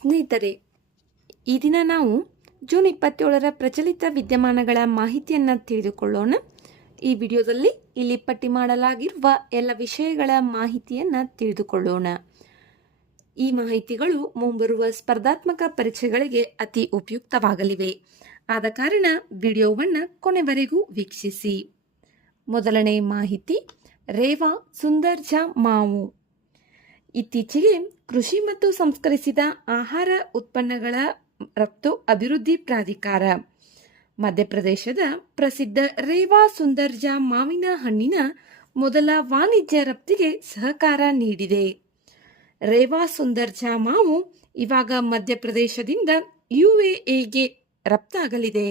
ಸ್ನೇಹಿತರೆ, ಈ ದಿನ ನಾವು ಜೂನ್ 27ರ ಪ್ರಚಲಿತ ವಿದ್ಯಮಾನಗಳ ಮಾಹಿತಿಯನ್ನು ತಿಳಿದುಕೊಳ್ಳೋಣ. ಈ ವಿಡಿಯೋದಲ್ಲಿ ಇಲ್ಲಿ ಪಟ್ಟಿ ಮಾಡಲಾಗಿರುವ ಎಲ್ಲ ವಿಷಯಗಳ ಮಾಹಿತಿಯನ್ನು ತಿಳಿದುಕೊಳ್ಳೋಣ. ಈ ಮಾಹಿತಿಗಳು ಮುಂಬರುವ ಸ್ಪರ್ಧಾತ್ಮಕ ಪರೀಕ್ಷೆಗಳಿಗೆ ಅತಿ ಉಪಯುಕ್ತವಾಗಲಿವೆ. ಆದ ಕಾರಣ ವಿಡಿಯೋವನ್ನು ಕೊನೆವರೆಗೂ ವೀಕ್ಷಿಸಿ. ಮೊದಲನೇ ಮಾಹಿತಿ, ರೇವಾ ಸುಂದರ್ಜಾ ಮಾವು. ಇತ್ತೀಚೆಗೆ ಕೃಷಿ ಮತ್ತು ಸಂಸ್ಕರಿಸಿದ ಆಹಾರ ಉತ್ಪನ್ನಗಳ ರಫ್ತು ಅಭಿವೃದ್ಧಿ ಪ್ರಾಧಿಕಾರ ಮಧ್ಯಪ್ರದೇಶದ ಪ್ರಸಿದ್ಧ ರೇವಾ ಸುಂದರ್ಜಾ ಮಾವಿನ ಹಣ್ಣಿನ ಮೊದಲ ವಾಣಿಜ್ಯ ರಫ್ತಿಗೆ ಸಹಕಾರ ನೀಡಿದೆ. ರೇವಾ ಸುಂದರ್ಜಾ ಮಾವು ಇವಾಗ ಮಧ್ಯಪ್ರದೇಶದಿಂದ UAEಗೆ ರಫ್ತಾಗಲಿದೆ.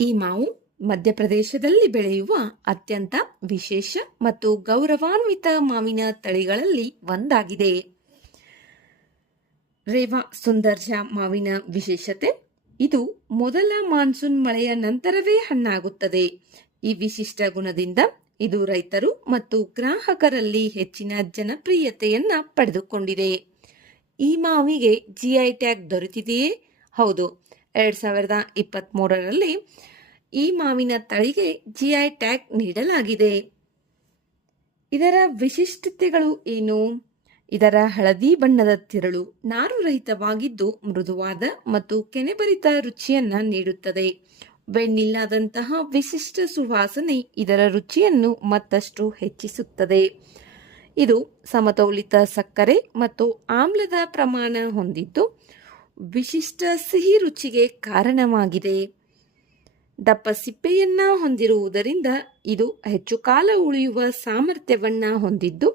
ಈ ಮಾವು ಮಧ್ಯಪ್ರದೇಶದಲ್ಲಿ ಬೆಳೆಯುವ ಅತ್ಯಂತ ವಿಶೇಷ ಮತ್ತು ಗೌರವಾನ್ವಿತ ಮಾವಿನ ತಳಿಗಳಲ್ಲಿ ಒಂದಾಗಿದೆ. ರೇವಾ ಸುಂದರ್ಜಾ ಮಾವಿನ ವಿಶೇಷತೆ, ಇದು ಮೊದಲ ಮಾನ್ಸೂನ್ ಮಳೆಯ ನಂತರವೇ ಹಣ್ಣಾಗುತ್ತದೆ. ಈ ವಿಶಿಷ್ಟ ಗುಣದಿಂದ ಇದು ರೈತರು ಮತ್ತು ಗ್ರಾಹಕರಲ್ಲಿ ಹೆಚ್ಚಿನ ಜನಪ್ರಿಯತೆಯನ್ನ ಪಡೆದುಕೊಂಡಿದೆ. ಈ ಮಾವಿಗೆ GI ಟ್ಯಾಗ್ ದೊರೆತಿದೆಯೇ? ಹೌದು, 2023ರಲ್ಲಿ ಈ ಮಾವಿನ ತಳಿಗೆ GI ಟ್ಯಾಗ್ ನೀಡಲಾಗಿದೆ. ಇದರ ವಿಶಿಷ್ಟತೆಗಳು ಏನು? ಇದರ ಹಳದಿ ಬಣ್ಣದ ತಿರುಳು ನಾರು ರಹಿತವಾಗಿದ್ದು ಮೃದುವಾದ ಮತ್ತು ಕೆನೆಭರಿತ ರುಚಿಯನ್ನ ನೀಡುತ್ತದೆ. ವೆನಿಲ್ಲಾದಂತಹ ವಿಶಿಷ್ಟ ಸುವಾಸನೆ ಇದರ ರುಚಿಯನ್ನು ಮತ್ತಷ್ಟು ಹೆಚ್ಚಿಸುತ್ತದೆ. ಇದು ಸಮತೋಲಿತ ಸಕ್ಕರೆ ಮತ್ತು ಆಮ್ಲದ ಪ್ರಮಾಣ ಹೊಂದಿದ್ದು ವಿಶಿಷ್ಟ ಸಿಹಿ ರುಚಿಗೆ ಕಾರಣವಾಗಿದೆ. ದಪ್ಪ ಸಿಪ್ಪೆಯನ್ನ ಹೊಂದಿರುವುದರಿಂದ ಇದು ಹೆಚ್ಚು ಕಾಲ ಉಳಿಯುವ ಸಾಮರ್ಥ್ಯವನ್ನ ಹೊಂದಿದ್ದು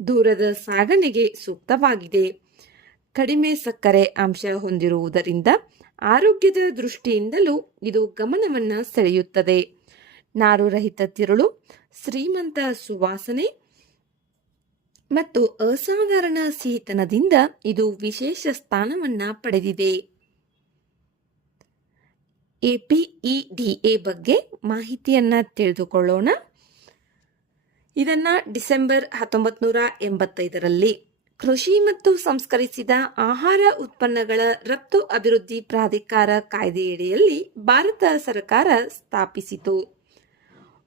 ದೂರದ ಸಾಗಣೆಗೆ ಸೂಕ್ತವಾಗಿದೆ. ಕಡಿಮೆ ಸಕ್ಕರೆ ಅಂಶ ಹೊಂದಿರುವುದರಿಂದ ಆರೋಗ್ಯದ ದೃಷ್ಟಿಯಿಂದಲೂ ಇದು ಗಮನವನ್ನ ಸೆಳೆಯುತ್ತದೆ. ನಾರು ರಹಿತ ತಿರುಳು, ಶ್ರೀಮಂತ ಸುವಾಸನೆ ಮತ್ತು ಅಸಾಧಾರಣ ಸಿಹಿತನದಿಂದ ಇದು ವಿಶೇಷ ಸ್ಥಾನವನ್ನ ಪಡೆದಿದೆ. APEDA ಬಗ್ಗೆ ಮಾಹಿತಿಯನ್ನ ತಿಳಿದುಕೊಳ್ಳೋಣ. ಇದನ್ನ ಡಿಸೆಂಬರ್ 1985ರಲ್ಲಿ ಕೃಷಿ ಮತ್ತು ಸಂಸ್ಕರಿಸಿದ ಆಹಾರ ಉತ್ಪನ್ನಗಳ ರಫ್ತು ಅಭಿವೃದ್ಧಿ ಪ್ರಾಧಿಕಾರ ಕಾಯ್ದೆಯಡಿಯಲ್ಲಿ ಭಾರತ ಸರ್ಕಾರ ಸ್ಥಾಪಿಸಿತು.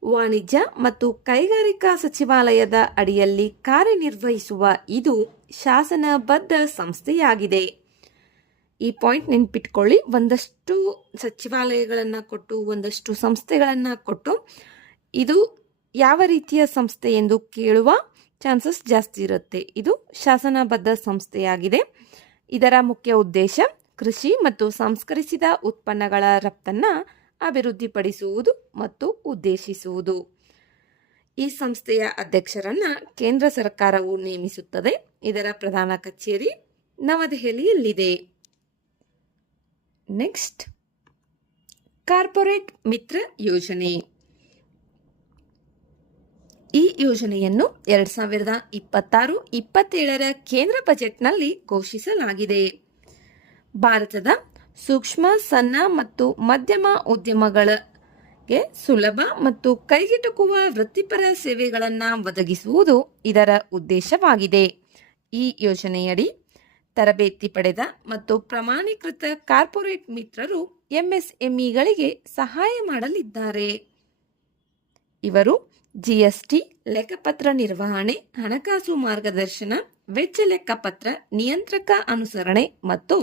ವಾಣಿಜ್ಯ ಮತ್ತು ಕೈಗಾರಿಕಾ ಸಚಿವಾಲಯದ ಅಡಿಯಲ್ಲಿ ಕಾರ್ಯನಿರ್ವಹಿಸುವ ಇದು ಶಾಸನಬದ್ಧ ಸಂಸ್ಥೆಯಾಗಿದೆ. ಈ ಪಾಯಿಂಟ್ ನೆನ್ಪಿಟ್ಕೊಳ್ಳಿ. ಒಂದಷ್ಟು ಸಚಿವಾಲಯಗಳನ್ನು ಕೊಟ್ಟು ಒಂದಷ್ಟು ಸಂಸ್ಥೆಗಳನ್ನು ಕೊಟ್ಟು ಇದು ಯಾವ ರೀತಿಯ ಸಂಸ್ಥೆ ಎಂದು ಕೇಳುವ ಚಾನ್ಸಸ್ ಜಾಸ್ತಿ ಇರುತ್ತೆ. ಇದು ಶಾಸನಬದ್ಧ ಸಂಸ್ಥೆಯಾಗಿದೆ. ಇದರ ಮುಖ್ಯ ಉದ್ದೇಶ ಕೃಷಿ ಮತ್ತು ಸಂಸ್ಕರಿಸಿದ ಉತ್ಪನ್ನಗಳ ರಫ್ತನ್ನು ಅಭಿವೃದ್ಧಿಪಡಿಸುವುದು ಮತ್ತು ಉದ್ದೇಶಿಸುವುದು. ಈ ಸಂಸ್ಥೆಯ ಅಧ್ಯಕ್ಷರನ್ನ ಕೇಂದ್ರ ಸರ್ಕಾರವು ನೇಮಿಸುತ್ತದೆ. ಇದರ ಪ್ರಧಾನ ಕಚೇರಿ ನವದೆಹಲಿಯಲ್ಲಿದೆ. ನೆಕ್ಸ್ಟ್, ಕಾರ್ಪೊರೇಟ್ ಮಿತ್ರ ಯೋಜನೆ. ಈ ಯೋಜನೆಯನ್ನು 2026-27ರ ಕೇಂದ್ರ ಬಜೆಟ್ನಲ್ಲಿ ಘೋಷಿಸಲಾಗಿದೆ. ಭಾರತದ ಸೂಕ್ಷ್ಮ, ಸಣ್ಣ ಮತ್ತು ಮಧ್ಯಮ ಉದ್ಯಮಗಳಿಗೆ ಸುಲಭ ಮತ್ತು ಕೈಗೆಟುಕುವ ವೃತ್ತಿಪರ ಸೇವೆಗಳನ್ನು ಒದಗಿಸುವುದು ಇದರ ಉದ್ದೇಶವಾಗಿದೆ. ಈ ಯೋಜನೆಯಡಿ ತರಬೇತಿ ಪಡೆದ ಮತ್ತು ಪ್ರಮಾಣೀಕೃತ ಕಾರ್ಪೊರೇಟ್ ಮಿತ್ರರು MSMEಗಳಿಗೆ ಸಹಾಯ ಮಾಡಲಿದ್ದಾರೆ. ಇವರು GST, ಲೆಕ್ಕಪತ್ರ ನಿರ್ವಹಣೆ, ಹಣಕಾಸು ಮಾರ್ಗದರ್ಶನ, ವೆಚ್ಚ ಲೆಕ್ಕಪತ್ರ, ನಿಯಂತ್ರಕ ಅನುಸರಣೆ ಮತ್ತು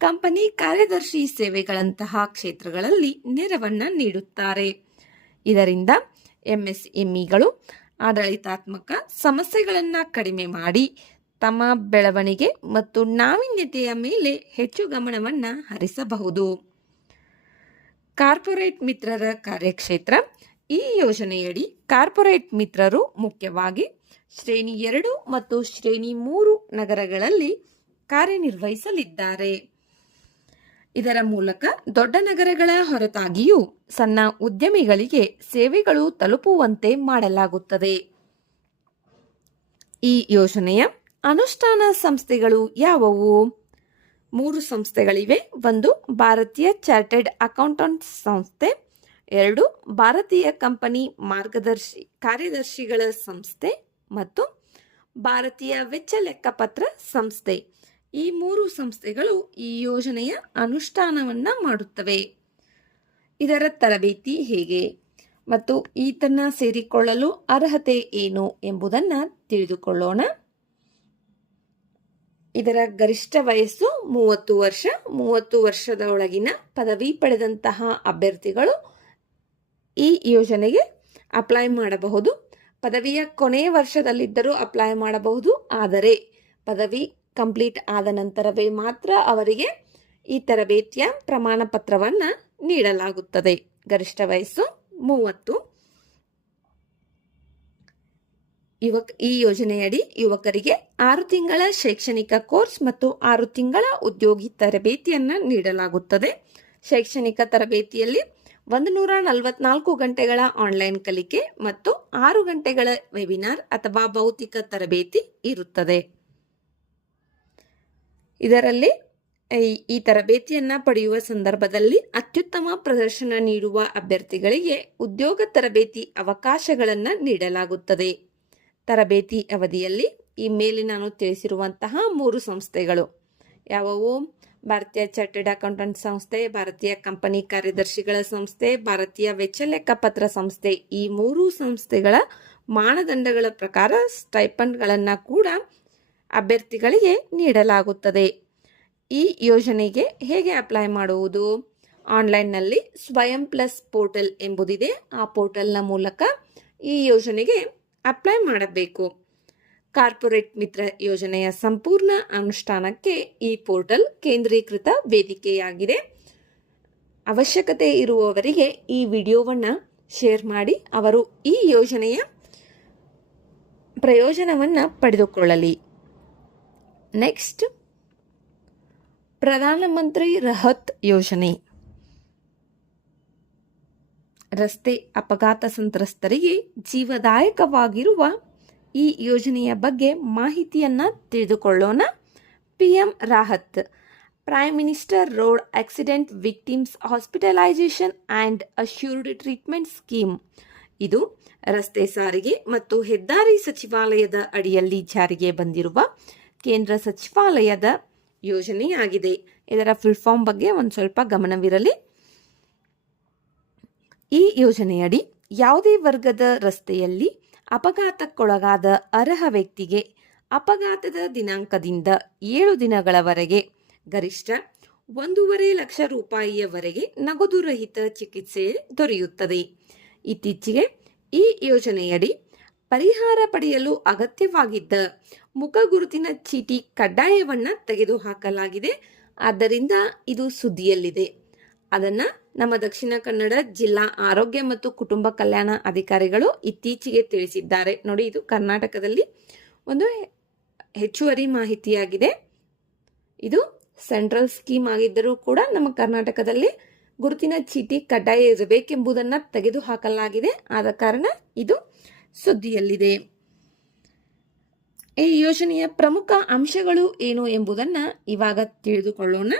ಕಂಪನಿ ಕಾರ್ಯದರ್ಶಿ ಸೇವೆಗಳಂತಹ ಕ್ಷೇತ್ರಗಳಲ್ಲಿ ನೆರವನ್ನ ನೀಡುತ್ತಾರೆ. ಇದರಿಂದ MSMEಗಳು ಆಡಳಿತಾತ್ಮಕ ಸಮಸ್ಯೆಗಳನ್ನು ಕಡಿಮೆ ಮಾಡಿ ತಮ್ಮ ಬೆಳವಣಿಗೆ ಮತ್ತು ನಾವೀನ್ಯತೆಯ ಮೇಲೆ ಹೆಚ್ಚು ಗಮನವನ್ನು ಹರಿಸಬಹುದು. ಕಾರ್ಪೊರೇಟ್ ಮಿತ್ರರ ಕಾರ್ಯಕ್ಷೇತ್ರ. ಈ ಯೋಜನೆಯಡಿ ಕಾರ್ಪೊರೇಟ್ ಮಿತ್ರರು ಮುಖ್ಯವಾಗಿ ಶ್ರೇಣಿ 2 ಮತ್ತು ಶ್ರೇಣಿ 3 ನಗರಗಳಲ್ಲಿ ಕಾರ್ಯನಿರ್ವಹಿಸಲಿದ್ದಾರೆ. ಇದರ ಮೂಲಕ ದೊಡ್ಡ ನಗರಗಳ ಹೊರತಾಗಿಯೂ ಸಣ್ಣ ಉದ್ಯಮಿಗಳಿಗೆ ಸೇವೆಗಳು ತಲುಪುವಂತೆ ಮಾಡಲಾಗುತ್ತದೆ. ಈ ಯೋಜನೆಯ ಅನುಷ್ಠಾನ ಸಂಸ್ಥೆಗಳು ಯಾವುವು? 3 ಸಂಸ್ಥೆಗಳಿವೆ. 1 ಭಾರತೀಯ ಚಾರ್ಟರ್ಡ್ ಅಕೌಂಟೆಂಟ್ಸ್ ಸಂಸ್ಥೆ, 2 ಭಾರತೀಯ ಕಂಪನಿ ಕಾರ್ಯದರ್ಶಿಗಳ ಸಂಸ್ಥೆ ಮತ್ತು ಭಾರತೀಯ ವೆಚ್ಚ ಲೆಕ್ಕಪತ್ರ ಸಂಸ್ಥೆ. ಈ 3 ಸಂಸ್ಥೆಗಳು ಈ ಯೋಜನೆಯ ಅನುಷ್ಠಾನವನ್ನು ಮಾಡುತ್ತವೆ. ಇದರ ತರಬೇತಿ ಹೇಗೆ ಮತ್ತು ಈತನ್ನ ಸೇರಿಕೊಳ್ಳಲು ಅರ್ಹತೆ ಏನು ಎಂಬುದನ್ನು ತಿಳಿದುಕೊಳ್ಳೋಣ. ಇದರ ಗರಿಷ್ಠ ವಯಸ್ಸು 30 ವರ್ಷ. 30 ವರ್ಷದ ಒಳಗಿನ ಪದವಿ ಪಡೆದಂತಹ ಅಭ್ಯರ್ಥಿಗಳು ಈ ಯೋಜನೆಗೆ ಅಪ್ಲೈ ಮಾಡಬಹುದು. ಪದವಿಯ ಕೊನೆಯ ವರ್ಷದಲ್ಲಿದ್ದರೂ ಅಪ್ಲೈ ಮಾಡಬಹುದು. ಆದರೆ ಪದವಿ ಕಂಪ್ಲೀಟ್ ಆದ ನಂತರವೇ ಮಾತ್ರ ಅವರಿಗೆ ಈ ತರಬೇತಿಯ ಪ್ರಮಾಣ ಪತ್ರವನ್ನು ನೀಡಲಾಗುತ್ತದೆ. ಗರಿಷ್ಠ ವಯಸ್ಸು 30. ಈ ಯೋಜನೆಯಡಿ ಯುವಕರಿಗೆ 6 ತಿಂಗಳ ಶೈಕ್ಷಣಿಕ ಕೋರ್ಸ್ ಮತ್ತು 6 ತಿಂಗಳ ಉದ್ಯೋಗಿ ತರಬೇತಿಯನ್ನು ನೀಡಲಾಗುತ್ತದೆ. ಶೈಕ್ಷಣಿಕ ತರಬೇತಿಯಲ್ಲಿ 144 ಗಂಟೆಗಳ ಆನ್ಲೈನ್ ಕಲಿಕೆ ಮತ್ತು 6 ಗಂಟೆಗಳ ವೆಬಿನಾರ್ ಅಥವಾ ಭೌತಿಕ ತರಬೇತಿ ಇರುತ್ತದೆ. ಇದರಲ್ಲಿ ಈ ತರಬೇತಿಯನ್ನು ಪಡೆಯುವ ಸಂದರ್ಭದಲ್ಲಿ ಅತ್ಯುತ್ತಮ ಪ್ರದರ್ಶನ ನೀಡುವ ಅಭ್ಯರ್ಥಿಗಳಿಗೆ ಉದ್ಯೋಗ ತರಬೇತಿ ಅವಕಾಶಗಳನ್ನು ನೀಡಲಾಗುತ್ತದೆ. ತರಬೇತಿ ಅವಧಿಯಲ್ಲಿ ಈ ಮೇಲೆ ನಾನು ತಿಳಿಸಿರುವಂತಹ 3 ಸಂಸ್ಥೆಗಳು ಯಾವುವು? ಭಾರತೀಯ ಚಾರ್ಟೆಡ್ ಅಕೌಂಟೆಂಟ್ ಸಂಸ್ಥೆ, ಭಾರತೀಯ ಕಂಪನಿ ಕಾರ್ಯದರ್ಶಿಗಳ ಸಂಸ್ಥೆ, ಭಾರತೀಯ ವೆಚ್ಚ ಲೆಕ್ಕಪತ್ರ ಸಂಸ್ಥೆ. ಈ 3 ಸಂಸ್ಥೆಗಳ ಮಾನದಂಡಗಳ ಪ್ರಕಾರ ಸ್ಟೈಪಂಡ್ಗಳನ್ನು ಕೂಡ ಅಭ್ಯರ್ಥಿಗಳಿಗೆ ನೀಡಲಾಗುತ್ತದೆ. ಈ ಯೋಜನೆಗೆ ಹೇಗೆ ಅಪ್ಲೈ ಮಾಡುವುದು? ಆನ್ಲೈನ್ನಲ್ಲಿ ಸ್ವಯಂ ಪ್ಲಸ್ ಪೋರ್ಟಲ್ ಎಂಬುದಿದೆ. ಆ ಪೋರ್ಟಲ್ನ ಮೂಲಕ ಈ ಯೋಜನೆಗೆ ಅಪ್ಲೈ ಮಾಡಬೇಕು. ಕಾರ್ಪೊರೇಟ್ ಮಿತ್ರ ಯೋಜನೆಯ ಸಂಪೂರ್ಣ ಅನುಷ್ಠಾನಕ್ಕೆ ಈ ಪೋರ್ಟಲ್ ಕೇಂದ್ರೀಕೃತ ವೇದಿಕೆಯಾಗಿದೆ. ಅವಶ್ಯಕತೆ ಇರುವವರಿಗೆ ಈ ವಿಡಿಯೋವನ್ನು ಶೇರ್ ಮಾಡಿ ಅವರು ಈ ಯೋಜನೆಯ ಪ್ರಯೋಜನವನ್ನು ಪಡೆದುಕೊಳ್ಳಲಿ. ನೆಕ್ಸ್ಟ್, ಪ್ರಧಾನಮಂತ್ರಿ ರಹತ್ ಯೋಜನೆ. ರಸ್ತೆ ಅಪಘಾತ ಸಂತ್ರಸ್ತರಿಗೆ ಜೀವದಾಯಕವಾಗಿರುವ ಈ ಯೋಜನೆಯ ಬಗ್ಗೆ ಮಾಹಿತಿಯನ್ನು ತಿಳಿದುಕೊಳ್ಳೋಣ. PM Rahat, prime minister road accident victims hospitalisation and assured treatment scheme. ಇದು ರಸ್ತೆ ಸಾರಿಗೆ ಮತ್ತು ಹೆದ್ದಾರಿ ಸಚಿವಾಲಯದ ಅಡಿಯಲ್ಲಿ ಜಾರಿಗೆ ಬಂದಿರುವ ಕೇಂದ್ರ ಸಚಿವಾಲಯದ ಯೋಜನೆಯಾಗಿದೆ. ಇದರ ಫುಲ್ ಫಾರ್ಮ್ ಬಗ್ಗೆ ಒಂದು ಸ್ವಲ್ಪ ಗಮನವಿರಲಿ. ಈ ಯೋಜನೆಯಡಿ ಯಾವುದೇ ವರ್ಗದ ರಸ್ತೆಯಲ್ಲಿ ಅಪಘಾತಕ್ಕೊಳಗಾದ ಅರ್ಹ ವ್ಯಕ್ತಿಗೆ ಅಪಘಾತದ ದಿನಾಂಕದಿಂದ 7 ದಿನಗಳವರೆಗೆ ಗರಿಷ್ಠ 1.5 ಲಕ್ಷ ರೂಪಾಯಿಯವರೆಗೆ ನಗದು ರಹಿತ ಚಿಕಿತ್ಸೆ ದೊರೆಯುತ್ತದೆ. ಇತ್ತೀಚೆಗೆ ಈ ಯೋಜನೆಯಡಿ ಪರಿಹಾರ ಪಡೆಯಲು ಅಗತ್ಯವಾಗಿದ್ದ ಮುಖಗುರುತಿನ ಚೀಟಿ ಕಡ್ಡಾಯವನ್ನು ತೆಗೆದುಹಾಕಲಾಗಿದೆ. ಆದ್ದರಿಂದ ಇದು ಸುದ್ದಿಯಲ್ಲಿದೆ. ಅದನ್ನು ನಮ್ಮ ದಕ್ಷಿಣ ಕನ್ನಡ ಜಿಲ್ಲಾ ಆರೋಗ್ಯ ಮತ್ತು ಕುಟುಂಬ ಕಲ್ಯಾಣ ಅಧಿಕಾರಿಗಳು ಇತ್ತೀಚೆಗೆ ತಿಳಿಸಿದ್ದಾರೆ. ನೋಡಿ, ಇದು ಕರ್ನಾಟಕದಲ್ಲಿ ಒಂದು ಹೆಚ್ಚುವರಿ ಮಾಹಿತಿಯಾಗಿದೆ. ಇದು ಸೆಂಟ್ರಲ್ ಸ್ಕೀಮ್ ಆಗಿದ್ದರೂ ಕೂಡ ನಮ್ಮ ಕರ್ನಾಟಕದಲ್ಲಿ ಗುರುತಿನ ಚೀಟಿ ಕಡ್ಡಾಯ ಇರಬೇಕೆಂಬುದನ್ನು ತೆಗೆದುಹಾಕಲಾಗಿದೆ. ಆದ ಕಾರಣ ಇದು ಸುದ್ದಿಯಲ್ಲಿದೆ. ಈ ಯೋಜನೆಯ ಪ್ರಮುಖ ಅಂಶಗಳು ಏನು ಎಂಬುದನ್ನು ಇವಾಗ ತಿಳಿದುಕೊಳ್ಳೋಣ.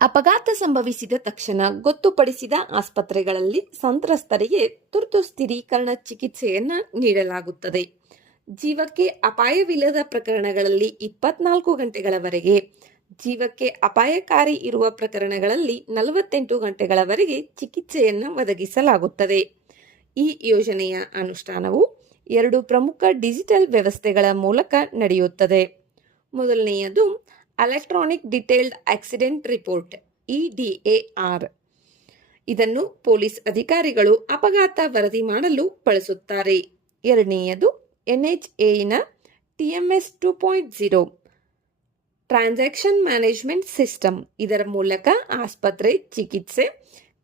ಅಪಘಾತ ಸಂಭವಿಸಿದ ತಕ್ಷಣ ಗೊತ್ತುಪಡಿಸಿದ ಆಸ್ಪತ್ರೆಗಳಲ್ಲಿ ಸಂತ್ರಸ್ತರಿಗೆ ತುರ್ತು ಸ್ಥಿರೀಕರಣ ಚಿಕಿತ್ಸೆಯನ್ನು ನೀಡಲಾಗುತ್ತದೆ. ಜೀವಕ್ಕೆ ಅಪಾಯವಿಲ್ಲದ ಪ್ರಕರಣಗಳಲ್ಲಿ 24 ಗಂಟೆಗಳವರೆಗೆ, ಜೀವಕ್ಕೆ ಅಪಾಯಕಾರಿ ಇರುವ ಪ್ರಕರಣಗಳಲ್ಲಿ 48 ಗಂಟೆಗಳವರೆಗೆ ಚಿಕಿತ್ಸೆಯನ್ನು ಒದಗಿಸಲಾಗುತ್ತದೆ. ಈ ಯೋಜನೆಯ ಅನುಷ್ಠಾನವು 2 ಪ್ರಮುಖ ಡಿಜಿಟಲ್ ವ್ಯವಸ್ಥೆಗಳ ಮೂಲಕ ನಡೆಯುತ್ತದೆ. ಮೊದಲನೆಯದು electronic detailed accident report, EDAR. ಇದನ್ನು ಪೊಲೀಸ್ ಅಧಿಕಾರಿಗಳು ಅಪಘಾತ ವರದಿ ಮಾಡಲು ಬಳಸುತ್ತಾರೆ. ಎರಡನೆಯದು NHAನ TMS 2.0 ಟ್ರಾನ್ಸಾಕ್ಷನ್ ಮ್ಯಾನೇಜ್ಮೆಂಟ್ ಸಿಸ್ಟಮ್. ಇದರ ಮೂಲಕ ಆಸ್ಪತ್ರೆ ಚಿಕಿತ್ಸೆ,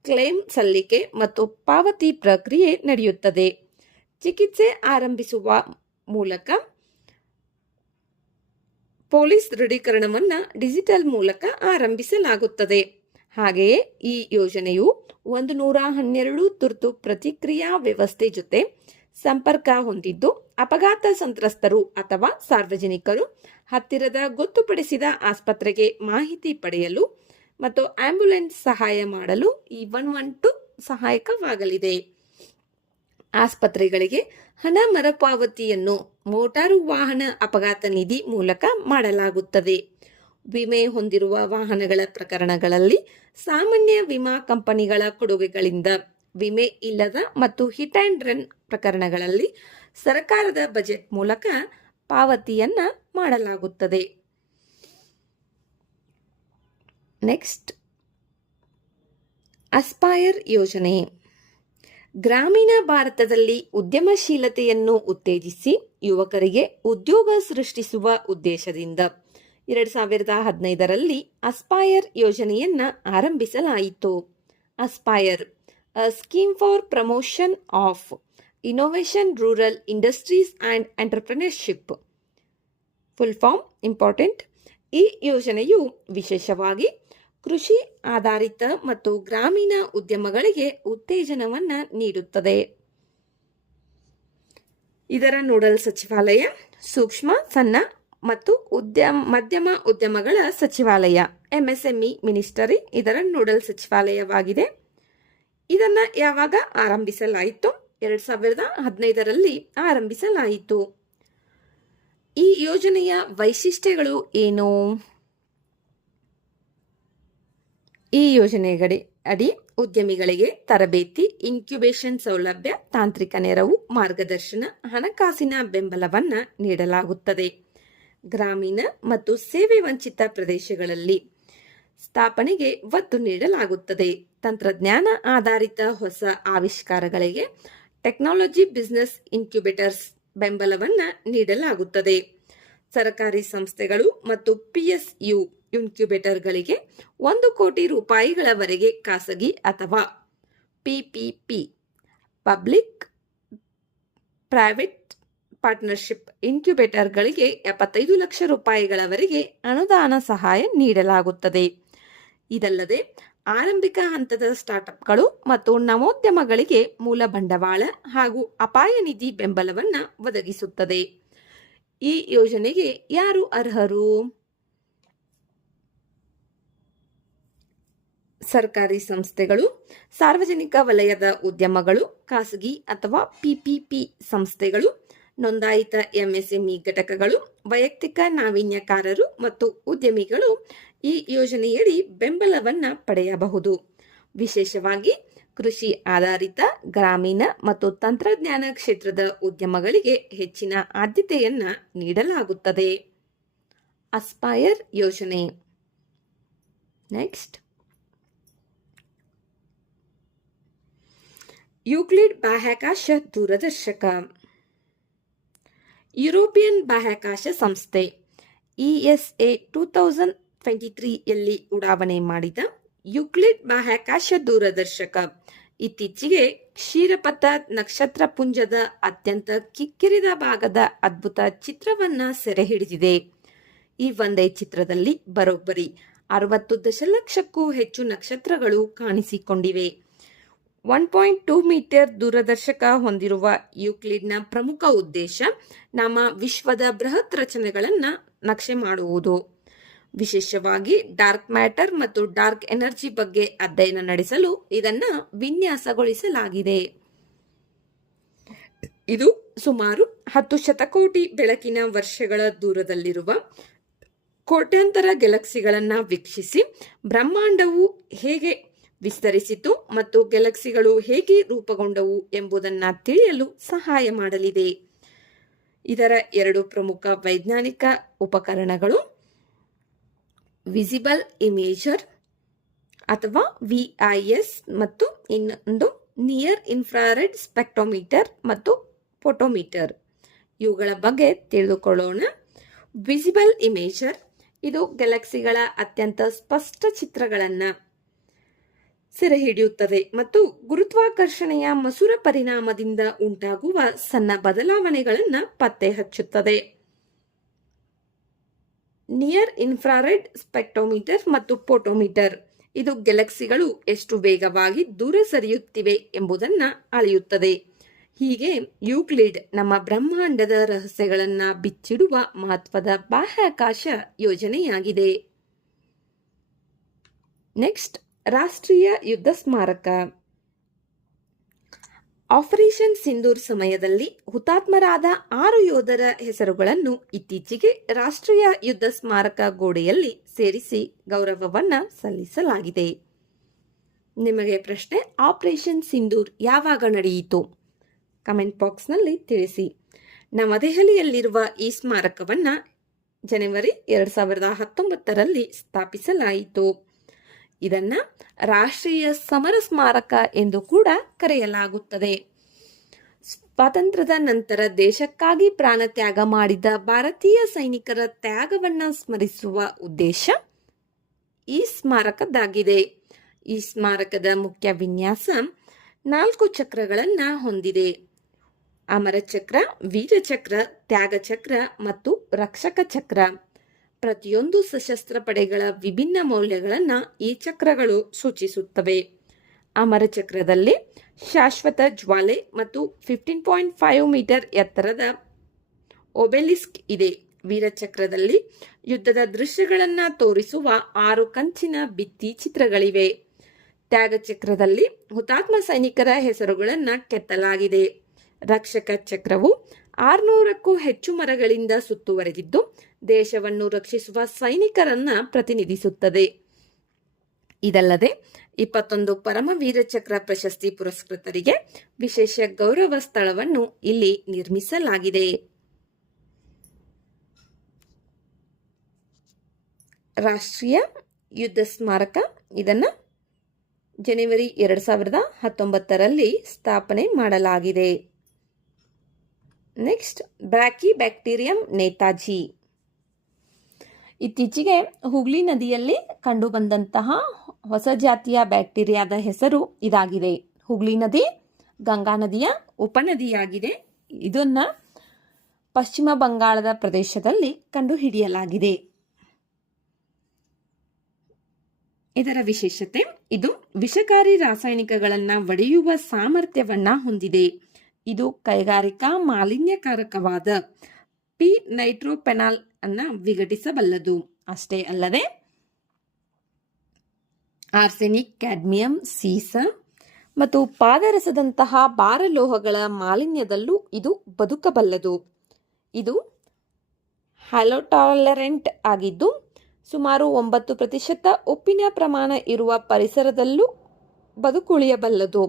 ಕ್ಲೇಮ್ ಸಲ್ಲಿಕೆ ಮತ್ತು ಪಾವತಿ ಪ್ರಕ್ರಿಯೆ ನಡೆಯುತ್ತದೆ. ಚಿಕಿತ್ಸೆ ಆರಂಭಿಸುವ ಮೂಲಕ ಪೊಲೀಸ್ ದೃಢೀಕರಣವನ್ನು ಡಿಜಿಟಲ್ ಮೂಲಕ ಆರಂಭಿಸಲಾಗುತ್ತದೆ. ಹಾಗೆಯೇ ಈ ಯೋಜನೆಯು 112 ತುರ್ತು ಪ್ರತಿಕ್ರಿಯಾ ವ್ಯವಸ್ಥೆ ಜೊತೆ ಸಂಪರ್ಕ ಹೊಂದಿದ್ದು ಅಪಘಾತ ಸಂತ್ರಸ್ತರು ಅಥವಾ ಸಾರ್ವಜನಿಕರು ಹತ್ತಿರದ ಗೊತ್ತುಪಡಿಸಿದ ಆಸ್ಪತ್ರೆಗೆ ಮಾಹಿತಿ ಪಡೆಯಲು ಮತ್ತು ಆಂಬ್ಯುಲೆನ್ಸ್ ಸಹಾಯ ಮಾಡಲು ಈ 112 ಸಹಾಯಕವಾಗಲಿದೆ. ಆಸ್ಪತ್ರೆಗಳಿಗೆ ಹಣ ಮರುಪಾವತಿಯನ್ನು ಮೋಟಾರು ವಾಹನ ಅಪಘಾತ ನಿಧಿ ಮೂಲಕ ಮಾಡಲಾಗುತ್ತದೆ. ವಿಮೆ ಹೊಂದಿರುವ ವಾಹನಗಳ ಪ್ರಕರಣಗಳಲ್ಲಿ ಸಾಮಾನ್ಯ ವಿಮಾ ಕಂಪನಿಗಳ ಕೊಡುಗೆಗಳಿಂದ, ವಿಮೆ ಇಲ್ಲದ ಮತ್ತು ಹಿಟ್ ಆ್ಯಂಡ್ ರನ್ ಪ್ರಕರಣಗಳಲ್ಲಿ ಸರ್ಕಾರದ ಬಜೆಟ್ ಮೂಲಕ ಪಾವತಿಯನ್ನ ಮಾಡಲಾಗುತ್ತದೆ. ನೆಕ್ಸ್ಟ್, ಅಸ್ಪೈರ್ ಯೋಜನೆ. ಗ್ರಾಮೀಣ ಭಾರತದಲ್ಲಿ ಉದ್ಯಮಶೀಲತೆಯನ್ನು ಉತ್ತೇಜಿಸಿ ಯುವಕರಿಗೆ ಉದ್ಯೋಗ ಸೃಷ್ಟಿಸುವ ಉದ್ದೇಶದಿಂದ 2015ರಲ್ಲಿ ಅಸ್ಪೈರ್ ಯೋಜನೆಯನ್ನ ಆರಂಭಿಸಲಾಯಿತು. ASPIRE, a scheme for promotion of innovation, rural industries and entrepreneurship. Full form important. ಈ ಯೋಜನೆಯು ವಿಶೇಷವಾಗಿ ಕೃಷಿ ಆಧಾರಿತ ಮತ್ತು ಗ್ರಾಮೀಣ ಉದ್ಯಮಗಳಿಗೆ ಉತ್ತೇಜನವನ್ನ ನೀಡುತ್ತದೆ. ಇದರ ನೋಡಲ್ ಸಚಿವಾಲಯ ಸೂಕ್ಷ್ಮ, ಸಣ್ಣ ಮತ್ತು ಮಧ್ಯಮ ಉದ್ಯಮಗಳ ಸಚಿವಾಲಯ, MSME ಮಿನಿಸ್ಟರಿ ಇದರ ನೋಡಲ್ ಸಚಿವಾಲಯವಾಗಿದೆ. ಇದನ್ನ ಯಾವಾಗ ಆರಂಭಿಸಲಾಯಿತು? 2015ರಲ್ಲಿ ಆರಂಭಿಸಲಾಯಿತು. ಈ ಯೋಜನೆಯ ವೈಶಿಷ್ಟ್ಯಗಳು ಏನು? ಈ ಯೋಜನೆಗಳ ಅಡಿ ಉದ್ಯಮಿಗಳಿಗೆ ತರಬೇತಿ, ಇನ್ಕ್ಯುಬೇಷನ್ ಸೌಲಭ್ಯ, ತಾಂತ್ರಿಕ ನೆರವು, ಮಾರ್ಗದರ್ಶನ, ಹಣಕಾಸಿನ ಬೆಂಬಲವನ್ನು ನೀಡಲಾಗುತ್ತದೆ. ಗ್ರಾಮೀಣ ಮತ್ತು ಸೇವೆ ವಂಚಿತ ಪ್ರದೇಶಗಳಲ್ಲಿ ಸ್ಥಾಪನೆಗೆ ಒತ್ತು ನೀಡಲಾಗುತ್ತದೆ. ತಂತ್ರಜ್ಞಾನ ಆಧಾರಿತ ಹೊಸ ಆವಿಷ್ಕಾರಗಳಿಗೆ ಟೆಕ್ನಾಲಜಿ ಬಿಸಿನೆಸ್ ಇನ್ಕ್ಯುಬೇಟರ್ಸ್ ಬೆಂಬಲವನ್ನು ನೀಡಲಾಗುತ್ತದೆ. ಸರ್ಕಾರಿ ಸಂಸ್ಥೆಗಳು ಮತ್ತು PSU ಇನ್ಕ್ಯುಬೇಟರ್ಗಳಿಗೆ 1 ಕೋಟಿ ರೂಪಾಯಿಗಳವರೆಗೆ ಖಾಸಗಿ ಅಥವಾ PPP ಪಬ್ಲಿಕ್ ಪ್ರೈವೇಟ್ ಪಾರ್ಟ್ನರ್ಶಿಪ್ ಇನ್ಕ್ಯುಬೇಟರ್ಗಳಿಗೆ 75 ಲಕ್ಷ ರೂಪಾಯಿಗಳವರೆಗೆ ಅನುದಾನ ಸಹಾಯ ನೀಡಲಾಗುತ್ತದೆ. ಇದಲ್ಲದೆ ಆರಂಭಿಕ ಹಂತದ ಸ್ಟಾರ್ಟ್ಅಪ್ಗಳು ಮತ್ತು ನವೋದ್ಯಮಗಳಿಗೆ ಮೂಲ ಬಂಡವಾಳ ಹಾಗೂ ಅಪಾಯ ನಿಧಿ ಬೆಂಬಲವನ್ನು ಒದಗಿಸುತ್ತದೆ. ಈ ಯೋಜನೆಗೆ ಯಾರು ಅರ್ಹರು? ಸರ್ಕಾರಿ ಸಂಸ್ಥೆಗಳು, ಸಾರ್ವಜನಿಕ ವಲಯದ ಉದ್ಯಮಗಳು, ಖಾಸಗಿ ಅಥವಾ PPP ಸಂಸ್ಥೆಗಳು, ನೋಂದಾಯಿತ MSME ಘಟಕಗಳು, ವೈಯಕ್ತಿಕ ನಾವೀನ್ಯಕಾರರು ಮತ್ತು ಉದ್ಯಮಿಗಳು ಈ ಯೋಜನೆಯಡಿ ಬೆಂಬಲವನ್ನು ಪಡೆಯಬಹುದು. ವಿಶೇಷವಾಗಿ ಕೃಷಿ ಆಧಾರಿತ, ಗ್ರಾಮೀಣ ಮತ್ತು ತಂತ್ರಜ್ಞಾನ ಕ್ಷೇತ್ರದ ಉದ್ಯಮಗಳಿಗೆ ಹೆಚ್ಚಿನ ಆದ್ಯತೆಯನ್ನು ನೀಡಲಾಗುತ್ತದೆ. ಅಸ್ಪೈರ್ ಯೋಜನೆ. ನೆಕ್ಸ್ಟ್, ಯೂಕ್ಲಿಡ್ ಬಾಹ್ಯಾಕಾಶ ದೂರದರ್ಶಕ. ಯುರೋಪಿಯನ್ ಬಾಹ್ಯಾಕಾಶ ಸಂಸ್ಥೆ ESA 2023ಯಲ್ಲಿ ಉಡಾವಣೆ ಮಾಡಿದ ಯೂಕ್ಲಿಡ್ ಬಾಹ್ಯಾಕಾಶ ದೂರದರ್ಶಕ ಇತ್ತೀಚೆಗೆ ಕ್ಷೀರಪಥ ನಕ್ಷತ್ರ ಪುಂಜದ ಅತ್ಯಂತ ಕಿಕ್ಕಿರಿದ ಭಾಗದ ಅದ್ಭುತ ಚಿತ್ರವನ್ನ ಸೆರೆ ಹಿಡಿದಿದೆ. ಈ ಒಂದೇ ಚಿತ್ರದಲ್ಲಿ ಬರೋಬ್ಬರಿ 60 ದಶಲಕ್ಷಕ್ಕೂ ಹೆಚ್ಚು ನಕ್ಷತ್ರಗಳು ಕಾಣಿಸಿಕೊಂಡಿವೆ. 1.2 ಮೀಟರ್ ದೂರದರ್ಶಕ ಹೊಂದಿರುವ ಯೂಕ್ಲಿಡ್ನ ಪ್ರಮುಖ ಉದ್ದೇಶ ನಮ್ಮ ವಿಶ್ವದ ಬೃಹತ್ ರಚನೆಗಳನ್ನು ನಕ್ಷೆ ಮಾಡುವುದು. ವಿಶೇಷವಾಗಿ ಡಾರ್ಕ್ ಮ್ಯಾಟರ್ ಮತ್ತು ಡಾರ್ಕ್ ಎನರ್ಜಿ ಬಗ್ಗೆ ಅಧ್ಯಯನ ನಡೆಸಲು ಇದನ್ನು ವಿನ್ಯಾಸಗೊಳಿಸಲಾಗಿದೆ. ಇದು ಸುಮಾರು 10 ಶತಕೋಟಿ ಬೆಳಕಿನ ವರ್ಷಗಳ ದೂರದಲ್ಲಿರುವ ಕೋಟ್ಯಾಂತರ ಗ್ಯಾಲಕ್ಸಿಗಳನ್ನು ವೀಕ್ಷಿಸಿ ಬ್ರಹ್ಮಾಂಡವು ಹೇಗೆ ವಿಸ್ತರಿಸಿತು ಮತ್ತು ಗ್ಯಾಲಕ್ಸಿಗಳು ಹೇಗೆ ರೂಪುಗೊಂಡವು ಎಂಬುದನ್ನು ತಿಳಿಯಲು ಸಹಾಯ ಮಾಡಲಿದೆ. ಇದರ 2 ಪ್ರಮುಖ ವೈಜ್ಞಾನಿಕ ಉಪಕರಣಗಳು ವಿಸಿಬಲ್ ಇಮೇಜರ್ ಅಥವಾ VIS ಮತ್ತು ಇನ್ನೊಂದು ನಿಯರ್ ಇನ್ಫ್ರಾರೆಡ್ ಸ್ಪೆಕ್ಟ್ರೋಮೀಟರ್ ಮತ್ತು ಫೋಟೋಮೀಟರ್. ಇವುಗಳ ಬಗ್ಗೆ ತಿಳಿದುಕೊಳ್ಳೋಣ. ವಿಸಿಬಲ್ ಇಮೇಜರ್ ಇದು ಗ್ಯಾಲಕ್ಸಿಗಳ ಅತ್ಯಂತ ಸ್ಪಷ್ಟ ಚಿತ್ರಗಳನ್ನು ಸೆರೆ ಹಿಡಿಯುತ್ತದೆ ಮತ್ತು ಗುರುತ್ವಾಕರ್ಷಣೆಯ ಮಸೂರ ಪರಿಣಾಮದಿಂದ ಉಂಟಾಗುವ ಸಣ್ಣ ಬದಲಾವಣೆಗಳನ್ನು ಪತ್ತೆ ಹಚ್ಚುತ್ತದೆ. ನಿಯರ್ ಇನ್ಫ್ರಾರೆಡ್ ಸ್ಪೆಕ್ಟ್ರೋಮೀಟರ್ ಮತ್ತು ಫೋಟೋಮೀಟರ್ ಇದು ಗ್ಯಾಲಕ್ಸಿಗಳು ಎಷ್ಟು ವೇಗವಾಗಿ ದೂರ ಸರಿಯುತ್ತಿವೆ ಎಂಬುದನ್ನು ಅಳೆಯುತ್ತದೆ. ಹೀಗೆ ಯೂಕ್ಲಿಡ್ ನಮ್ಮ ಬ್ರಹ್ಮಾಂಡದ ರಹಸ್ಯಗಳನ್ನು ಬಿಚ್ಚಿಡುವ ಮಹತ್ವದ ಬಾಹ್ಯಾಕಾಶ ಯೋಜನೆಯಾಗಿದೆ. ನೆಕ್ಸ್ಟ್, ರಾಷ್ಟ್ರೀಯ ಯುದ್ಧ ಸ್ಮಾರಕ. ಆಪರೇಷನ್ ಸಿಂಧೂರ್ ಸಮಯದಲ್ಲಿ ಹುತಾತ್ಮರಾದ 6 ಯೋಧರ ಹೆಸರುಗಳನ್ನು ಇತ್ತೀಚೆಗೆ ರಾಷ್ಟ್ರೀಯ ಯುದ್ಧ ಸ್ಮಾರಕ ಗೋಡೆಯಲ್ಲಿ ಸೇರಿಸಿ ಗೌರವವನ್ನ ಸಲ್ಲಿಸಲಾಗಿದೆ. ನಿಮಗೆ ಪ್ರಶ್ನೆ, ಆಪರೇಷನ್ ಸಿಂಧೂರ್ ಯಾವಾಗ ನಡೆಯಿತು? ಕಮೆಂಟ್ ಬಾಕ್ಸ್ನಲ್ಲಿ ತಿಳಿಸಿ. ನವದೆಹಲಿಯಲ್ಲಿರುವ ಈ ಸ್ಮಾರಕವನ್ನ ಜನವರಿ 2019ರಲ್ಲಿ ಸ್ಥಾಪಿಸಲಾಯಿತು. ಇದನ್ನ ರಾಷ್ಟ್ರೀಯ ಸಮರ ಸ್ಮಾರಕ ಎಂದು ಕೂಡ ಕರೆಯಲಾಗುತ್ತದೆ. ಸ್ವಾತಂತ್ರ್ಯದ ನಂತರ ದೇಶಕ್ಕಾಗಿ ಪ್ರಾಣ ತ್ಯಾಗ ಮಾಡಿದ ಭಾರತೀಯ ಸೈನಿಕರ ತ್ಯಾಗವನ್ನ ಸ್ಮರಿಸುವ ಉದ್ದೇಶ ಈ ಸ್ಮಾರಕದ್ದಾಗಿದೆ. ಈ ಸ್ಮಾರಕದ ಮುಖ್ಯ ವಿನ್ಯಾಸ 4 ಚಕ್ರಗಳನ್ನು ಹೊಂದಿದೆ. ಅಮರ ಚಕ್ರ, ವೀರಚಕ್ರ, ತ್ಯಾಗ ಚಕ್ರ ಮತ್ತು ರಕ್ಷಕ ಚಕ್ರ. ಪ್ರತಿಯೊಂದು ಸಶಸ್ತ್ರ ಪಡೆಗಳ ವಿಭಿನ್ನ ಮೌಲ್ಯಗಳನ್ನು ಈ ಚಕ್ರಗಳು ಸೂಚಿಸುತ್ತವೆ. ಅಮರ ಚಕ್ರದಲ್ಲಿ ಶಾಶ್ವತ ಜ್ವಾಲೆ ಮತ್ತು 15.5 ಮೀಟರ್ ಎತ್ತರದ ಒಬೆಲಿಸ್ಕ್ ಇದೆ. ವೀರಚಕ್ರದಲ್ಲಿ ಯುದ್ಧದ ದೃಶ್ಯಗಳನ್ನು ತೋರಿಸುವ 6 ಕಂಚಿನ ಭಿತ್ತಿ ಚಿತ್ರಗಳಿವೆ. ತ್ಯಾಗ ಚಕ್ರದಲ್ಲಿ ಹುತಾತ್ಮ ಸೈನಿಕರ ಹೆಸರುಗಳನ್ನು ಕೆತ್ತಲಾಗಿದೆ. ರಕ್ಷಕ ಚಕ್ರವು 600ಕ್ಕೂ ಹೆಚ್ಚು ಮರಗಳಿಂದ ಸುತ್ತುವರೆದಿದ್ದು ದೇಶವನ್ನು ರಕ್ಷಿಸುವ ಸೈನಿಕರನ್ನ ಪ್ರತಿನಿಧಿಸುತ್ತದೆ. ಇದಲ್ಲದೆ 21 ಪರಮವೀರ ಚಕ್ರ ಪ್ರಶಸ್ತಿ ಪುರಸ್ಕೃತರಿಗೆ ವಿಶೇಷ ಗೌರವ ಸ್ಥಳವನ್ನು ಇಲ್ಲಿ ನಿರ್ಮಿಸಲಾಗಿದೆ. ರಾಷ್ಟ್ರೀಯ ಯುದ್ಧ ಸ್ಮಾರಕ ಇದನ್ನು ಜನವರಿ 2019ರಲ್ಲಿ ಸ್ಥಾಪನೆ ಮಾಡಲಾಗಿದೆ. ನೆಕ್ಸ್ಟ್, ಬ್ರ್ಯಾಕಿಬ್ಯಾಕ್ಟೀರಿಯಂ ನೇತಾಜಿ. ಇತ್ತೀಚೆಗೆ ಹುಗ್ಲಿ ನದಿಯಲ್ಲಿ ಕಂಡುಬಂದಂತಹ ಹೊಸ ಜಾತಿಯ ಬ್ಯಾಕ್ಟೀರಿಯಾದ ಹೆಸರು ಇದಾಗಿದೆ. ಹುಗ್ಲಿ ನದಿ ಗಂಗಾ ನದಿಯ ಉಪನದಿಯಾಗಿದೆ. ಇದನ್ನು ಪಶ್ಚಿಮ ಬಂಗಾಳದ ಪ್ರದೇಶದಲ್ಲಿ ಕಂಡುಹಿಡಿಯಲಾಗಿದೆ. ಇದರ ವಿಶೇಷತೆ, ಇದು ವಿಷಕಾರಿ ರಾಸಾಯನಿಕಗಳನ್ನು ಒಡೆಯುವ ಸಾಮರ್ಥ್ಯವನ್ನ ಹೊಂದಿದೆ. ಇದು ಕೈಗಾರಿಕಾ ಮಾಲಿನ್ಯಕಾರಕವಾದ ಪಿ ನೈಟ್ರೋಪೆನಾಲ್ ಅನ್ನ ವಿಘಟಿಸಬಲ್ಲದು. ಅಷ್ಟೇ ಅಲ್ಲದೆ ಆರ್ಸೆನಿಕ್, ಕ್ಯಾಡ್ಮಿಯಂ, ಸೀಸ ಮತ್ತು ಪಾದರಸದಂತಹ ಭಾರಲೋಹಗಳ ಮಾಲಿನ್ಯದಲ್ಲೂ ಇದು ಬದುಕಬಲ್ಲದು. ಇದು ಹ್ಯಾಲೋಟಾಲರೆಂಟ್ ಆಗಿದ್ದು ಸುಮಾರು 9% ಉಪ್ಪಿನ ಪ್ರಮಾಣ ಇರುವ ಪರಿಸರದಲ್ಲೂ ಬದುಕುಳಿಯಬಲ್ಲದು.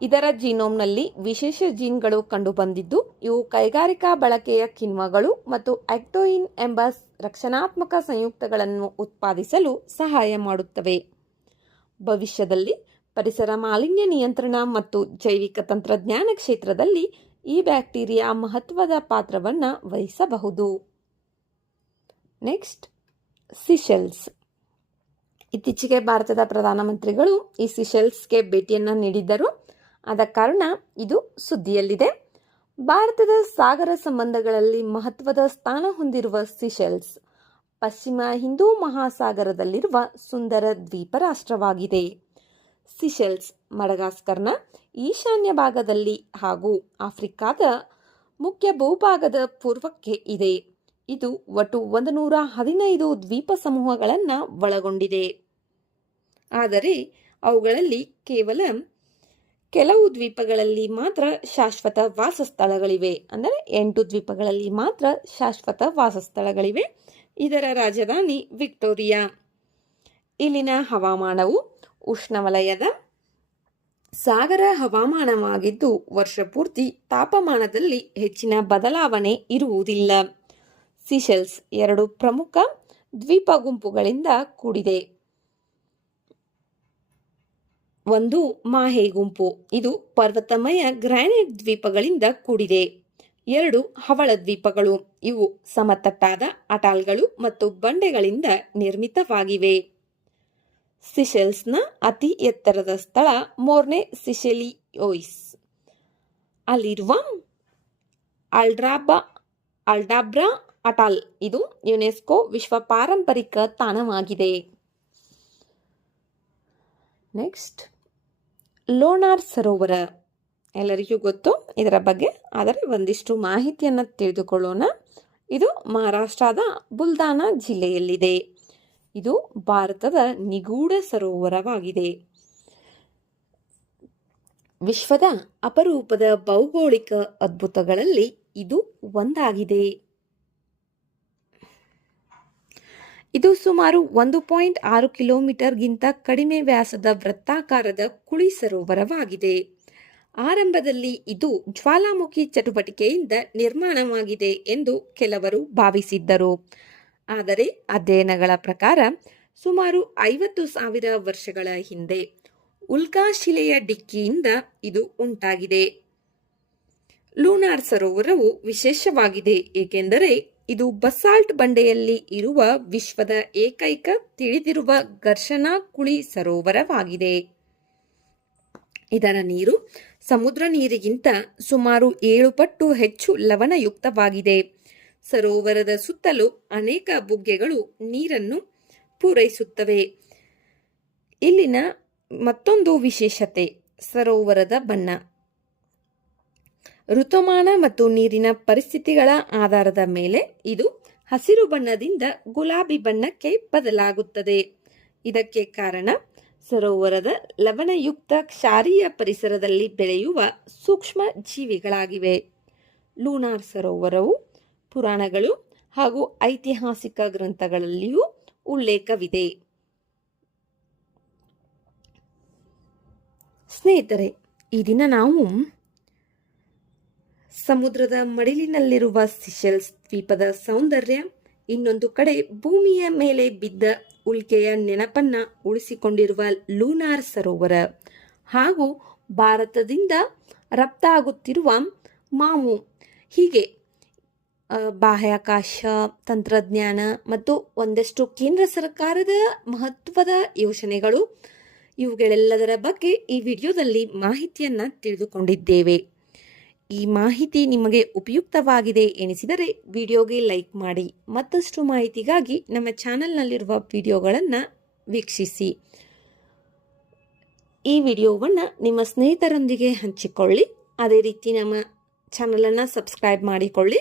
ಇದರ ಜೀನೋಮ್ನಲ್ಲಿ ವಿಶೇಷ ಜೀನ್ಗಳು ಕಂಡುಬಂದಿದ್ದು ಇವು ಕೈಗಾರಿಕಾ ಬಳಕೆಯ ಕಿಣ್ವಗಳು ಮತ್ತು ಆಕ್ಟೋಯಿನ್ ಎಂಬ ರಕ್ಷಣಾತ್ಮಕ ಸಂಯುಕ್ತಗಳನ್ನು ಉತ್ಪಾದಿಸಲು ಸಹಾಯ ಮಾಡುತ್ತವೆ. ಭವಿಷ್ಯದಲ್ಲಿ ಪರಿಸರ ಮಾಲಿನ್ಯ ನಿಯಂತ್ರಣ ಮತ್ತು ಜೈವಿಕ ತಂತ್ರಜ್ಞಾನ ಕ್ಷೇತ್ರದಲ್ಲಿ ಈ ಬ್ಯಾಕ್ಟೀರಿಯಾ ಮಹತ್ವದ ಪಾತ್ರವನ್ನು ವಹಿಸಬಹುದು. Next, Seychelles. ಇತ್ತೀಚೆಗೆ ಭಾರತದ ಪ್ರಧಾನಮಂತ್ರಿಗಳು ಈ ಸಿಶೆಲ್ಸ್ಗೆ ಭೇಟಿಯನ್ನು ನೀಡಿದ್ದರು. ಆದ ಕಾರಣ ಇದು ಸುದ್ದಿಯಲ್ಲಿದೆ. ಭಾರತದ ಸಾಗರ ಸಂಬಂಧಗಳಲ್ಲಿ ಮಹತ್ವದ ಸ್ಥಾನ ಹೊಂದಿರುವ ಸಿಶೆಲ್ಸ್ ಪಶ್ಚಿಮ ಹಿಂದೂ ಮಹಾಸಾಗರದಲ್ಲಿರುವ ಸುಂದರ ದ್ವೀಪ ರಾಷ್ಟ್ರವಾಗಿದೆ. ಸಿಶೆಲ್ಸ್ ಮಡಗಾಸ್ಕರ್ನ ಈಶಾನ್ಯ ಭಾಗದಲ್ಲಿ ಹಾಗೂ ಆಫ್ರಿಕಾದ ಮುಖ್ಯ ಭೂಭಾಗದ ಪೂರ್ವಕ್ಕೆ ಇದೆ. ಇದು ಒಟ್ಟು 115 ದ್ವೀಪ ಸಮೂಹಗಳನ್ನು ಒಳಗೊಂಡಿದೆ. ಆದರೆ ಅವುಗಳಲ್ಲಿ ಕೇವಲ ಕೆಲವು ದ್ವೀಪಗಳಲ್ಲಿ ಮಾತ್ರ ಶಾಶ್ವತ ವಾಸಸ್ಥಳಗಳಿವೆ. ಅಂದರೆ 8 ದ್ವೀಪಗಳಲ್ಲಿ ಮಾತ್ರ ಶಾಶ್ವತ ವಾಸಸ್ಥಳಗಳಿವೆ. ಇದರ ರಾಜಧಾನಿ ವಿಕ್ಟೋರಿಯಾ. ಇಲ್ಲಿನ ಹವಾಮಾನವು ಉಷ್ಣವಲಯದ ಸಾಗರ ಹವಾಮಾನವಾಗಿದ್ದು ವರ್ಷಪೂರ್ತಿ ತಾಪಮಾನದಲ್ಲಿ ಹೆಚ್ಚಿನ ಬದಲಾವಣೆ ಇರುವುದಿಲ್ಲ. ಸಿಶೆಲ್ಸ್ 2 ಪ್ರಮುಖ ದ್ವೀಪ ಗುಂಪುಗಳಿಂದ ಕೂಡಿದೆ. ಒಂದು ಮಾಹೆ ಗುಂಪು, ಇದು ಪರ್ವತಮಯ ಗ್ರಾನೈಟ್ ದ್ವೀಪಗಳಿಂದ ಕೂಡಿದೆ. 2 ಹವಳ ದ್ವೀಪಗಳು, ಇವು ಸಮತಟ್ಟಾದ ಅಟಾಲ್ಗಳು ಮತ್ತು ಬಂಡೆಗಳಿಂದ ನಿರ್ಮಿತವಾಗಿವೆ. ಸಿಶೆಲ್ಸ್ನ ಅತಿ ಎತ್ತರದ ಸ್ಥಳ ಮೋರ್ನೆ ಸಿಶೆಲಿಯೋಯಿಸ್ ಅಲ್ಲಿರುವ ಅಲ್ಡಾಬ್ರಾ ಅಟಾಲ್. ಇದು ಯುನೆಸ್ಕೋ ವಿಶ್ವ ಪಾರಂಪರಿಕ ತಾಣವಾಗಿದೆ. ನೆಕ್ಸ್ಟ್, ಲೋನಾರ್ ಸರೋವರ. ಎಲ್ಲರಿಗೂ ಗೊತ್ತು ಇದರ ಬಗ್ಗೆ, ಆದರೆ ಒಂದಿಷ್ಟು ಮಾಹಿತಿಯನ್ನು ತಿಳಿದುಕೊಳ್ಳೋಣ. ಇದು ಮಹಾರಾಷ್ಟ್ರದ ಬುಲ್ದಾನಾ ಜಿಲ್ಲೆಯಲ್ಲಿದೆ. ಇದು ಭಾರತದ ನಿಗೂಢ ಸರೋವರವಾಗಿದೆ. ವಿಶ್ವದ ಅಪರೂಪದ ಭೌಗೋಳಿಕ ಅದ್ಭುತಗಳಲ್ಲಿ ಇದು ಒಂದಾಗಿದೆ. ಇದು ಸುಮಾರು 1.6 ಕಿಲೋಮೀಟರ್ಗಿಂತ ಕಡಿಮೆ ವ್ಯಾಸದ ವೃತ್ತಾಕಾರದ ಕುಳಿ ಸರೋವರವಾಗಿದೆ. ಆರಂಭದಲ್ಲಿ ಇದು ಜ್ವಾಲಾಮುಖಿ ಚಟುವಟಿಕೆಯಿಂದ ನಿರ್ಮಾಣವಾಗಿದೆ ಎಂದು ಕೆಲವರು ಭಾವಿಸಿದ್ದರು. ಆದರೆ ಅಧ್ಯಯನಗಳ ಪ್ರಕಾರ ಸುಮಾರು 50,000 ವರ್ಷಗಳ ಹಿಂದೆ ಉಲ್ಕಾಶಿಲೆಯ ಡಿಕ್ಕಿಯಿಂದ ಇದು ಉಂಟಾಗಿದೆ. ಲೂನಾರ್ ಸರೋವರವು ವಿಶೇಷವಾಗಿದೆ ಏಕೆಂದರೆ ಇದು ಬಸಾಲ್ಟ್ ಬಂಡೆಯಲ್ಲಿ ಇರುವ ವಿಶ್ವದ ಏಕೈಕ ತಿಳಿದಿರುವ ಘರ್ಷಣಾ ಕುಳಿ ಸರೋವರವಾಗಿದೆ. ಇದರ ನೀರು ಸಮುದ್ರ ನೀರಿಗಿಂತ ಸುಮಾರು 7 ಪಟ್ಟು ಹೆಚ್ಚು ಲವಣಯುಕ್ತವಾಗಿದೆ. ಸರೋವರದ ಸುತ್ತಲೂ ಅನೇಕ ಬುಗ್ಗೆಗಳು ನೀರನ್ನು ಪೂರೈಸುತ್ತವೆ. ಇಲ್ಲಿನ ಮತ್ತೊಂದು ವಿಶೇಷತೆ ಸರೋವರದ ಬಣ್ಣ. ಋತುಮಾನ ಮತ್ತು ನೀರಿನ ಪರಿಸ್ಥಿತಿಗಳ ಆಧಾರದ ಮೇಲೆ ಇದು ಹಸಿರು ಬಣ್ಣದಿಂದ ಗುಲಾಬಿ ಬಣ್ಣಕ್ಕೆ ಬದಲಾಗುತ್ತದೆ. ಇದಕ್ಕೆ ಕಾರಣ ಸರೋವರದ ಲವಣಯುಕ್ತ ಕ್ಷಾರೀಯ ಪರಿಸರದಲ್ಲಿ ಬೆಳೆಯುವ ಸೂಕ್ಷ್ಮ ಜೀವಿಗಳಾಗಿವೆ. ಲೂನಾರ್ ಸರೋವರವು ಪುರಾಣಗಳು ಹಾಗೂ ಐತಿಹಾಸಿಕ ಗ್ರಂಥಗಳಲ್ಲಿಯೂ ಉಲ್ಲೇಖವಿದೆ. ಸ್ನೇಹಿತರೆ, ಈ ದಿನ ನಾವು ಸಮುದ್ರದ ಮಡಿಲಿನಲ್ಲಿರುವ ಸಿಶೆಲ್ಸ್ ದ್ವೀಪದ ಸೌಂದರ್ಯ, ಇನ್ನೊಂದು ಕಡೆ ಭೂಮಿಯ ಮೇಲೆ ಬಿದ್ದ ಉಲ್ಕೆಯ ನೆನಪನ್ನ ಉಳಿಸಿಕೊಂಡಿರುವ ಲೂನಾರ್ ಸರೋವರ ಹಾಗೂ ಭಾರತದಿಂದ ರಫ್ತಾಗುತ್ತಿರುವ ಮಾವು, ಹೀಗೆ ಬಾಹ್ಯಾಕಾಶ ತಂತ್ರಜ್ಞಾನ ಮತ್ತು ಒಂದಷ್ಟು ಕೇಂದ್ರ ಸರ್ಕಾರದ ಮಹತ್ವದ ಯೋಜನೆಗಳು, ಇವುಗಳೆಲ್ಲದರ ಬಗ್ಗೆ ಈ ವಿಡಿಯೋದಲ್ಲಿ ಮಾಹಿತಿಯನ್ನು ತಿಳಿದುಕೊಂಡಿದ್ದೇವೆ. ಈ ಮಾಹಿತಿ ನಿಮಗೆ ಉಪಯುಕ್ತವಾಗಿದೆ ಎನಿಸಿದರೆ ವಿಡಿಯೋಗೆ ಲೈಕ್ ಮಾಡಿ. ಮತ್ತಷ್ಟು ಮಾಹಿತಿಗಾಗಿ ನಮ್ಮ ಚಾನೆಲ್ನಲ್ಲಿರುವ ವಿಡಿಯೋಗಳನ್ನು ವೀಕ್ಷಿಸಿ. ಈ ವಿಡಿಯೋವನ್ನು ನಿಮ್ಮ ಸ್ನೇಹಿತರೊಂದಿಗೆ ಹಂಚಿಕೊಳ್ಳಿ. ಅದೇ ರೀತಿ ನಮ್ಮ ಚಾನಲನ್ನು ಸಬ್ಸ್ಕ್ರೈಬ್ ಮಾಡಿಕೊಳ್ಳಿ.